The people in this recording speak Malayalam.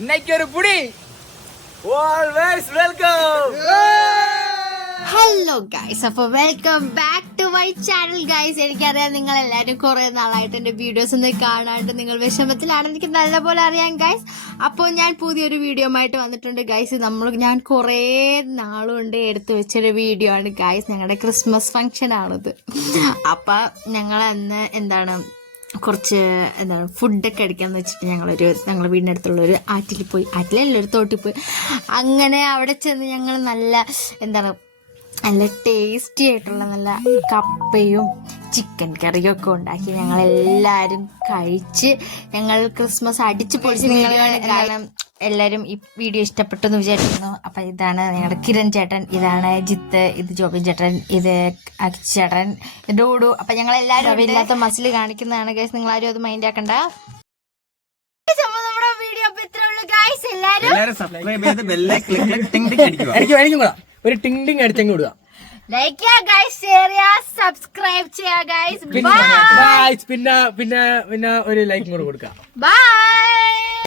இன்னைக்கு ஒரு புடி always welcome. ഹലോ ഗൈസ്, അപ്പോൾ welcome back to my channel guys. എനിക്കറിയാം നിങ്ങൾ എല്ലാവരും കുറേ നാളായിട്ട് എൻ്റെ വീഡിയോസ് ഒന്നും കാണാണ്ട് നിങ്ങൾ വിഷമത്തിലാണെന്ന് എനിക്ക് നല്ലപോലെ അറിയാം ഗൈസ്. അപ്പോൾ ഞാൻ പുതിയൊരു വീഡിയോ ആയിട്ട് വന്നിട്ടുണ്ട് ഗൈസ്. ഞാൻ കുറേ നാളുകൊണ്ട് എടുത്തു വെച്ചൊരു വീഡിയോ ആണ് ഗൈസ്. ഞങ്ങളുടെ ക്രിസ്മസ് ഫംഗ്ഷൻ ആണിത്. അപ്പം ഞങ്ങൾ അന്ന് കുറച്ച് ഫുഡൊക്കെ അടിക്കാന്ന് വെച്ചിട്ട് ഞങ്ങളുടെ വീടിനടുത്തുള്ളൊരു ആറ്റിൽ പോയി, ആറ്റിലല്ല ഒരു തോട്ടിൽ പോയി. അങ്ങനെ അവിടെ ചെന്ന് ഞങ്ങൾ നല്ല ടേസ്റ്റി ആയിട്ടുള്ള നല്ല കപ്പയും ചിക്കൻ കറിയും ഒക്കെ ഉണ്ടാക്കി ഞങ്ങളെല്ലാവരും കഴിച്ച് ഞങ്ങൾ ക്രിസ്മസ് അടിച്ച് പൊളിച്ച്. നിങ്ങൾ എല്ലാവരും ഈ വീഡിയോ ഇഷ്ടപ്പെട്ടെന്ന് വിചാരിക്കുന്നു. അപ്പം ഇതാണ് ഞങ്ങളുടെ കിരൺ ചേട്ടൻ, ഇതാണ് ജിത്ത്, ഇത് ജോബിൻ ചേട്ടൻ, ഇത് അക്ഷ ചേട്ടൻ, ഇത് ഡൂഡു. അപ്പം ഞങ്ങളെല്ലാവരും ഇല്ലാത്ത മസിൽ കാണിക്കുന്നതാണ് ഗൈസ്. നിങ്ങളാരും അത് മൈൻഡ് ആക്കണ്ട. നമ്മുടെ വീഡിയോ അപ്പം ഇത്രേ ഉള്ളൂ ഗൈസ്. എല്ലാവരും സബ്സ്ക്രൈബ് ചെയ്ത് ബെല്ലൈക്കൺ ഒരു ടിങ് ടിങ് അടിച്ചങ്ങ് വിടുക. ലൈക്ക് ചെയ്യുക ഗൈസ്, ഷെയർ ചെയ്യുക, സബ്സ്ക്രൈബ് ചെയ്യുക ഗൈസ്. പിന്നെ ഒരു ലൈക്കും കൂടെ കൊടുക്കാം. ബൈ.